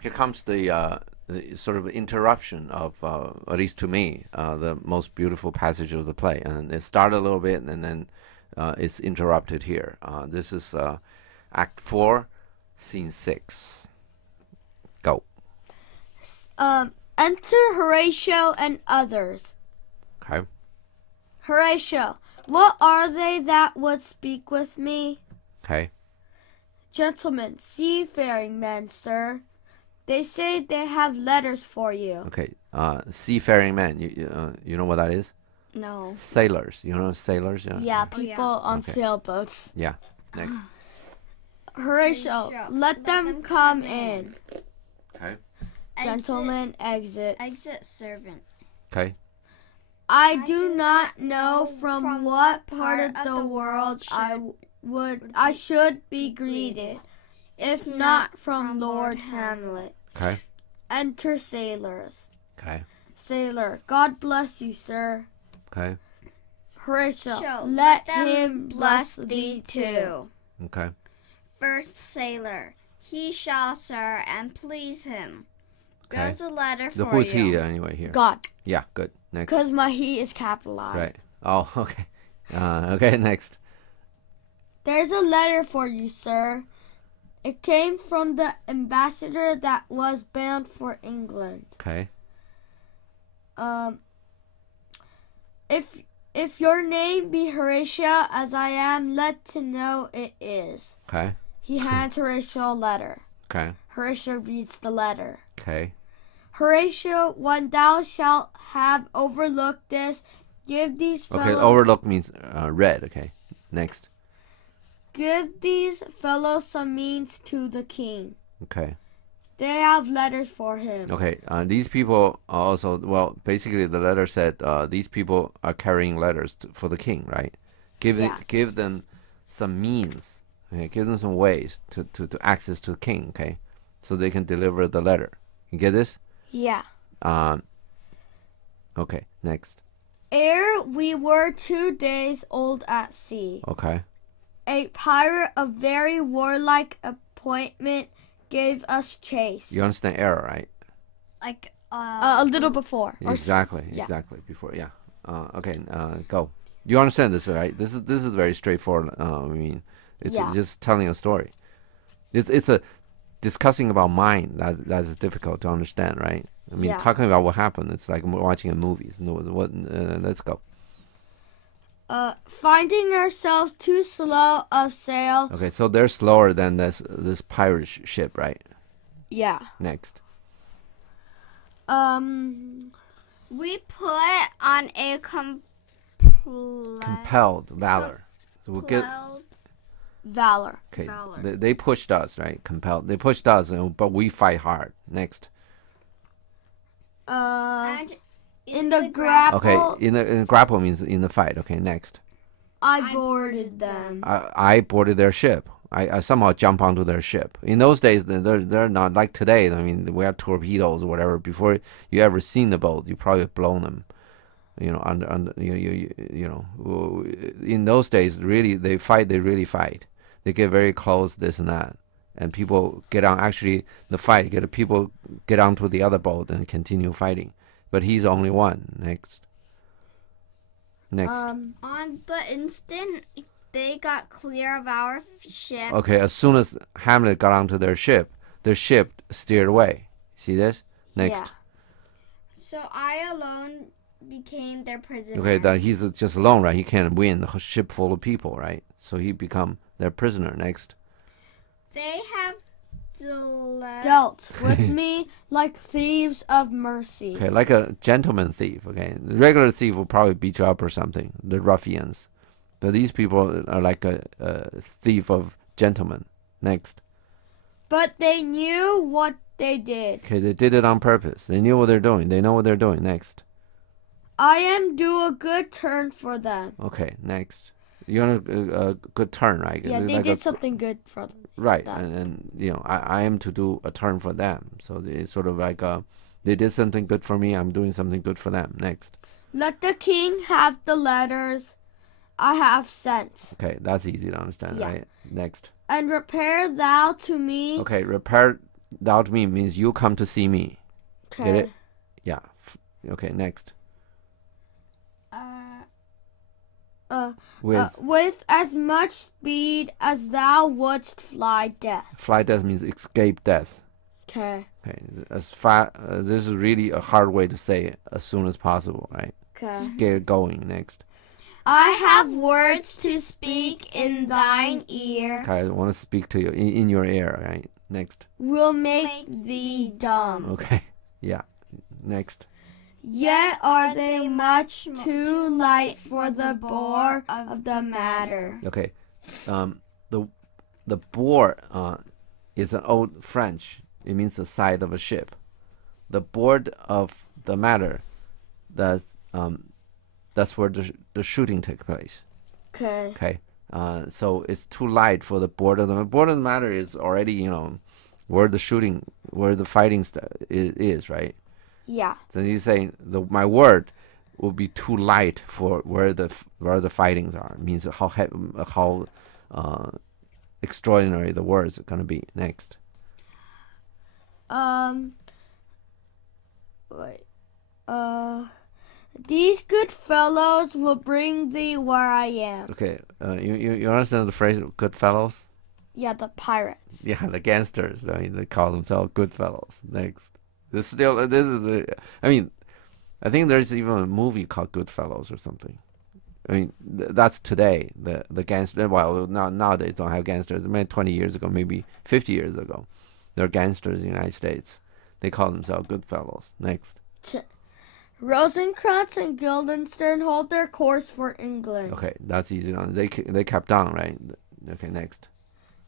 Here comes the sort of interruption of, at least to me, the most beautiful passage of the play. And it started a little bit, and then it's interrupted here. This is Act 4, Scene 6. Go. Enter Horatio and others. Okay. Horatio, what are they that would speak with me? Okay. Gentlemen, seafaring men, sir. They say they have letters for you. Okay. Seafaring men. You know what that is? No. Sailors. You know sailors? Yeah, people on Okay. sailboats. Yeah. Next. Horatio, let them come in. Okay. Gentlemen, exit. Exit servant. Okay. I do not know from what part of the world I should be greeted, if not from Lord Hamlet. Okay. Enter sailors. Okay. Sailor, God bless you, sir. Okay. Horatio, let him bless thee too. Okay. First sailor. He shall, sir, and please him. Okay. Goes a letter The for who's you. he anyway here? God, Yeah. Good. Next. because my he is capitalized. Right. Oh. Okay. Okay. Next. There's a letter for you, sir. It came from the ambassador that was bound for England. Okay. If your name be Horatio, as I am led to know it is. Okay. He hands Horatio a letter. Okay. Horatio reads the letter. Okay. Horatio, when thou shalt have overlooked this, give these fellows... Okay. Overlook means read. Okay. Next. Give these fellows some means to the king. Okay. They have letters for him. Okay. These people are also, well, basically the letter said these people are carrying letters for the king, right? Give them some means. Okay. Give them some ways to access to the king. Okay. So they can deliver the letter. You get this? Yeah. Okay. Next. Ere we were 2 days old at sea, Okay. a pirate of very warlike appointment gave us chase. You understand error, right? Like, a little before. Or Exactly. yeah. Exactly. Before. Yeah. Okay. Go. You understand this, right? This is very straightforward. I mean, it's just telling a story. It's a discussing about mind that's difficult to understand, right? I mean, talking about what happened, it's like watching a movie. No, let's go. Finding ourselves too slow of sail. Okay, so they're slower than this pirate ship, right? Yeah. Next. we put on a Compelled valor. So we'll get. Valor. Okay, Valor. they pushed us, right? Compelled. They pushed us, but we fight hard. Next. and In the grapple. Okay, in the grapple means in the fight. Okay, next. I boarded them. I boarded their ship. I somehow jump onto their ship. In those days, they're not like today. I mean, we have torpedoes or whatever. Before you ever seen the boat, you probably have blown them. You know, under you know. In those days, really, they fight. They really fight. They get very close, this and that, and people get on. Actually, the fight people get onto the other boat and continue fighting. But he's only one. Next. on the instant they got clear of our ship. Okay, as soon as Hamlet got onto their ship steered away. See this? Next. Yeah. So I alone became their prisoner. Okay, that he's just alone, right? He can't win a ship full of people, right? So he become their prisoner. Next. They have Dealt with me like thieves of mercy. Okay, like a gentleman thief. Okay, the regular thief will probably beat you up or something. The ruffians, but these people are like a thief of gentlemen. Next. But they knew what they did. Okay, they did it on purpose. They knew what they're doing. They know what they're doing. Next. I am due a good turn for them. Okay, next. You're on a good turn, right? Yeah, they like did something good for them. Right, and you know, I am to do a turn for them. So it's sort of like they did something good for me. I'm doing something good for them. Next. Let the king have the letters I have sent. Okay, that's easy to understand, Yeah. right? Next. And repair thou to me. Okay, repair thou to me means you come to see me. Okay. Get it? Yeah. Okay, next. With as much speed as thou wouldst fly death. Fly death means escape death. Okay. Okay, as far this is really a hard way to say it. As soon as possible, right? Okay. Just get it going. Next. I have words to speak in thine ear. Okay, I want to speak to you in your ear, right? Next. Will make thee dumb. Okay, yeah. Next. Yet are they much too light for the bore of the matter. Okay, the bore is an old French. It means the side of a ship. The board of the matter, that's where the shooting takes place. Okay. Okay, so it's too light for the board of the matter is already where the fighting is, right? Yeah. So you say my word will be too light for where the fightings are. It means how extraordinary the words are gonna be. Next. These good fellows will bring thee where I am. Okay. You understand the phrase "good fellows"? Yeah, the pirates. Yeah, the gangsters. I mean, they call themselves good fellows. Next. This is I mean, I think there's even a movie called Goodfellas or something. I mean, that's today. The gangster. Well, nowadays don't have gangsters. Maybe 20 years ago, maybe 50 years ago, there are gangsters in the United States. They call themselves Goodfellas. Next. Rosencrantz and Guildenstern hold their course for England. Okay, that's easy. They kept on, right? Okay, next.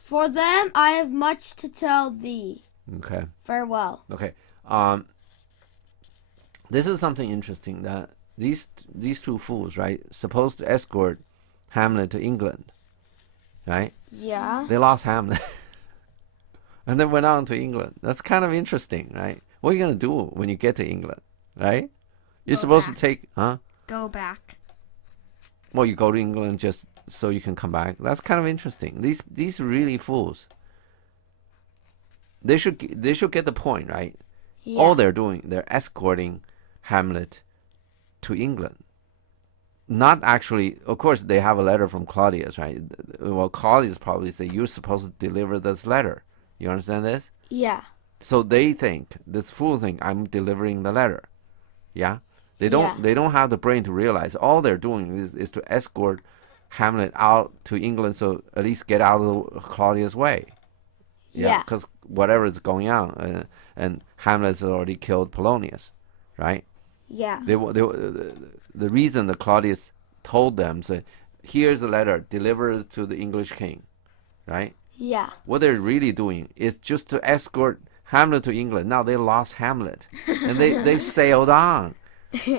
For them I have much to tell thee. Okay. Farewell. Okay. This is something interesting that these two fools, right, supposed to escort Hamlet to England, right? Yeah. They lost Hamlet, and then went on to England. That's kind of interesting, right? What are you gonna do when you get to England, right? You're supposed to take, Go back. Well, you go to England just so you can come back. That's kind of interesting. These really fools. They should get the point, right? Yeah. All they're doing, they're escorting Hamlet to England. Not actually, of course, they have a letter from Claudius, right? Well, Claudius probably say you're supposed to deliver this letter. You understand this? Yeah. So they think, this fool think, I'm delivering the letter. Yeah? They don't have the brain to realize all they're doing is to escort Hamlet out to England, so at least get out of Claudius' way. Yeah. Because whatever is going on, and Hamlet's already killed Polonius, right? Yeah. The reason that Claudius told them, said, here's a letter, deliver it to the English king, right? Yeah. What they're really doing is just to escort Hamlet to England. Now they lost Hamlet, and they sailed on.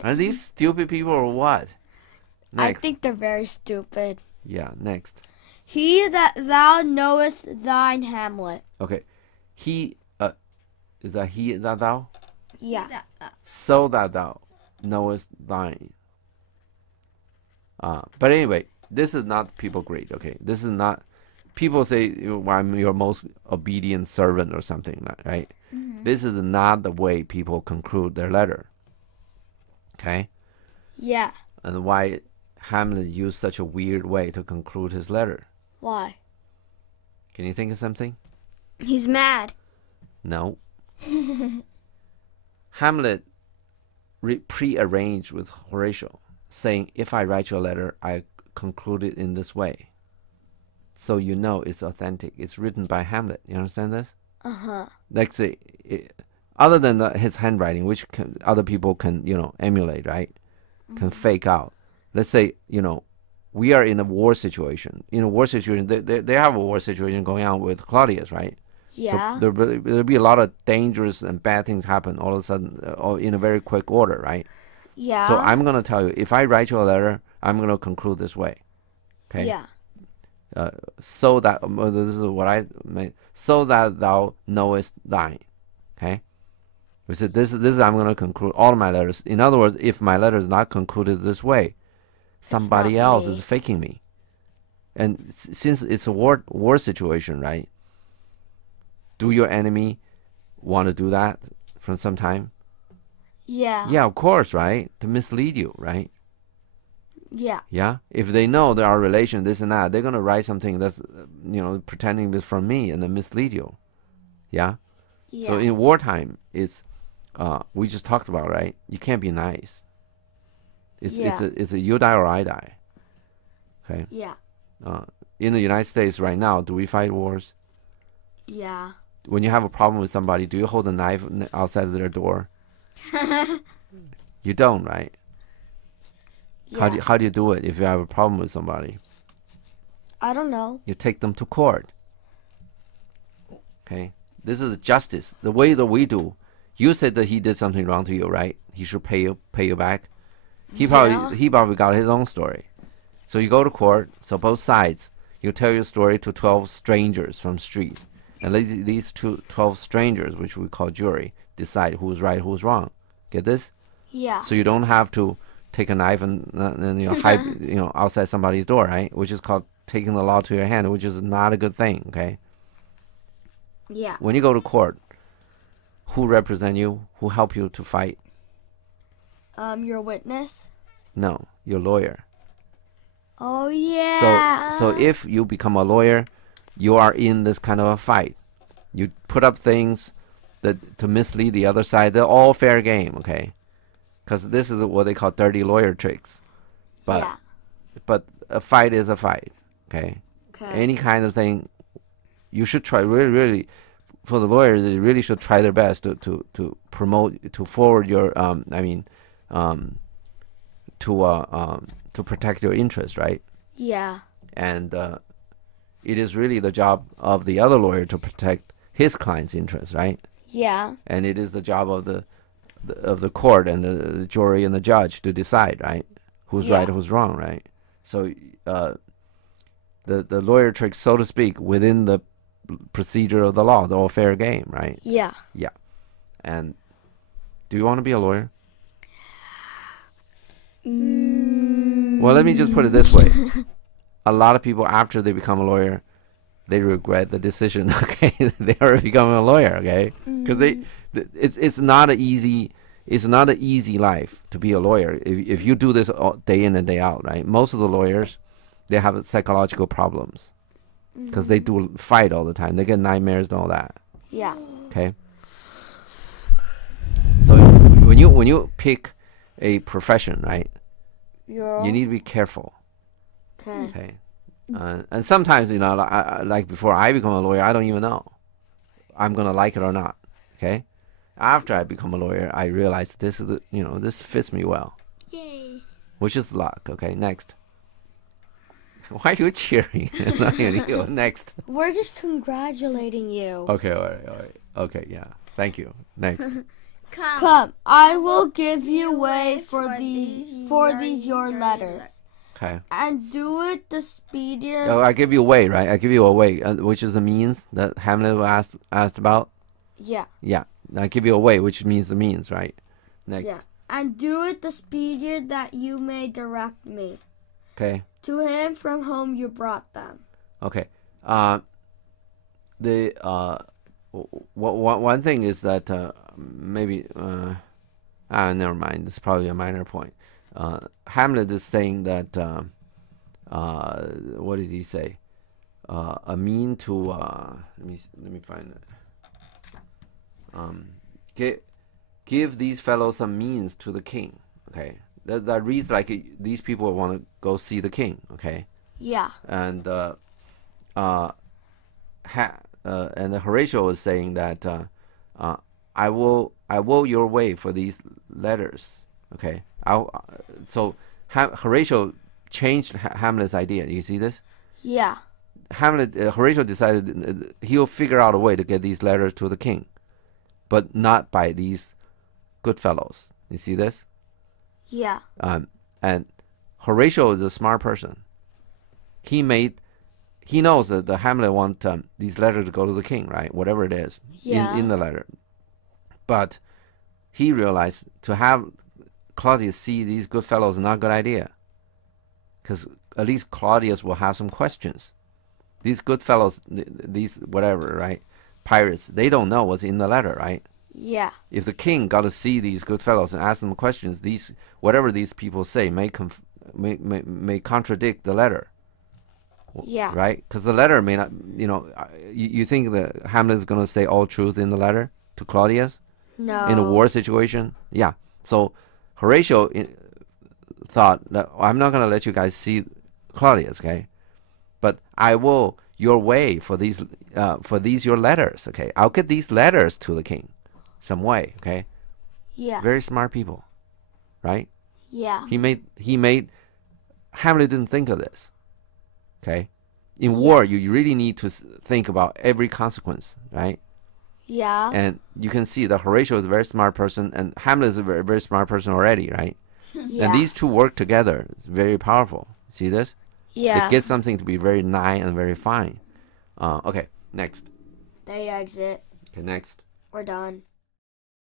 Are these stupid people or what? Next. I think they're very stupid. Yeah, next. He that thou knowest thine Hamlet. Okay. He, is that he that thou? Yeah. So that thou knowest thine. But anyway, this is not people great, okay? This is not, people say I'm your most obedient servant or something, right? Mm-hmm. This is not the way people conclude their letter. Okay? Yeah. And why Hamlet used such a weird way to conclude his letter? Why? Can you think of something? He's mad. No. Hamlet pre-arranged with Horatio, saying, if I write you a letter, I conclude it in this way. So you know it's authentic. It's written by Hamlet. You understand this? Uh-huh. Like say, other than his handwriting, which other people can, emulate, right? Can fake out. Let's say, we are in a war situation. In a war situation, they have a war situation going on with Claudius, right? Yeah. So there'll be a lot of dangerous and bad things happen all of a sudden, in a very quick order, right? Yeah. So I'm going to tell you, if I write you a letter, I'm going to conclude this way. Okay? Yeah. So that, this is what I meant, so that thou knowest thine. Okay? We said this is I'm going to conclude all of my letters. In other words, if my letter is not concluded this way, somebody else is faking me. And since it's a war situation, right? Do your enemy want to do that from some time? Yeah. Yeah, of course, right? To mislead you, right? Yeah. Yeah. If they know there are relations, this and that, they're gonna write something that's, pretending it's from me and then mislead you. Yeah. Yeah. So in wartime, it's we just talked about, right? You can't be nice. It's a you die or I die. Okay. Yeah. In the United States right now, do we fight wars? Yeah. When you have a problem with somebody, do you hold a knife outside of their door? You don't, right? Yeah. How do you do it if you have a problem with somebody? I don't know. You take them to court. Okay, this is justice. The way that we do. You said that he did something wrong to you, right? He should pay you back. He probably got his own story. So you go to court. So both sides, you tell your story to 12 strangers from street, and these 12 strangers, which we call jury, decide who's right, who's wrong. Get this? Yeah. So you don't have to take a knife and hide outside somebody's door, right? Which is called taking the law to your hand, which is not a good thing. Okay. Yeah. When you go to court, who represent you? Who help you to fight? Your witness. No, your lawyer. Oh yeah. So if you become a lawyer, you are in this kind of a fight. You put up things that to mislead the other side. They're all fair game, okay? Because this is what they call dirty lawyer tricks. But a fight is a fight, okay? Any kind of thing, you should try really. For the lawyers, they really should try their best to promote, to forward your to protect your interest, right? Yeah. And it is really the job of the other lawyer to protect his client's interest, right? Yeah. And it is the job of the court and the jury and the judge to decide, right? Who's right, who's wrong, right? So the lawyer tricks, so to speak, within the procedure of the law, the all fair game, right? Yeah. Yeah. And do you want to be a lawyer? Well, let me just put it this way. A lot of people, after they become a lawyer, they regret the decision, okay? They are becoming a lawyer, okay? Because it's not an easy life to be a lawyer if you do this day in and day out, right? Most of the lawyers, they have psychological problems because they do fight all the time. They get nightmares and all that. Yeah. Okay. So when you pick a profession, right? You need to be careful. Okay. And sometimes, like before I become a lawyer, I don't even know I'm gonna like it or not. Okay. After I become a lawyer, I realize this is this fits me well. Yay. Which is luck. Okay. Next. Why are you cheering? Next. We're just congratulating you. Okay. All right. Okay. Yeah. Thank you. Next. Come, I will give you way for these your letters. Okay. And do it the speedier. Oh, I give you a way, right? I give you a way, which is the means that Hamlet asked about. Yeah. Yeah. I give you a way, which means the means, right? Next. Yeah. And do it the speedier that you may direct me. Okay. To him from whom you brought them. Okay. One thing is that maybe never mind. This is probably a minor point. Hamlet is saying that what did he say? A mean to let me find it. Give these fellows some means to the king. Okay, that reads like these people want to go see the king. Okay. Yeah. And Horatio was saying that I will your way for these letters. Okay. So Horatio changed Hamlet's idea. You see this? Yeah. Horatio decided he'll figure out a way to get these letters to the king, but not by these good fellows. You see this? Yeah. And Horatio is a smart person. He knows that the Hamlet want these letters to go to the king, right? Whatever it is in the letter. But he realized to have Claudius see these good fellows is not a good idea. Because at least Claudius will have some questions. These good fellows, these whatever, right? pirates, they don't know what's in the letter, right? Yeah. If the king got to see these good fellows and ask them questions, whatever these people say may contradict the letter. Yeah. Right? Because the letter may not, you think that Hamlet is going to say all truth in the letter to Claudius? No. In a war situation? Yeah. So Horatio thought that I'm not going to let you guys see Claudius, okay? But I will your way for these your letters, okay? I'll get these letters to the king some way, okay? Yeah. Very smart people, right? Yeah. He made Hamlet didn't think of this. Okay? In war, you really need to think about every consequence, right? Yeah. And you can see that Horatio is a very smart person and Hamlet is a very, very smart person already, right? Yeah. And these two work together. It's very powerful. See this? Yeah. It gets something to be very nigh and very fine. Okay, next. They exit. Okay, next. We're done.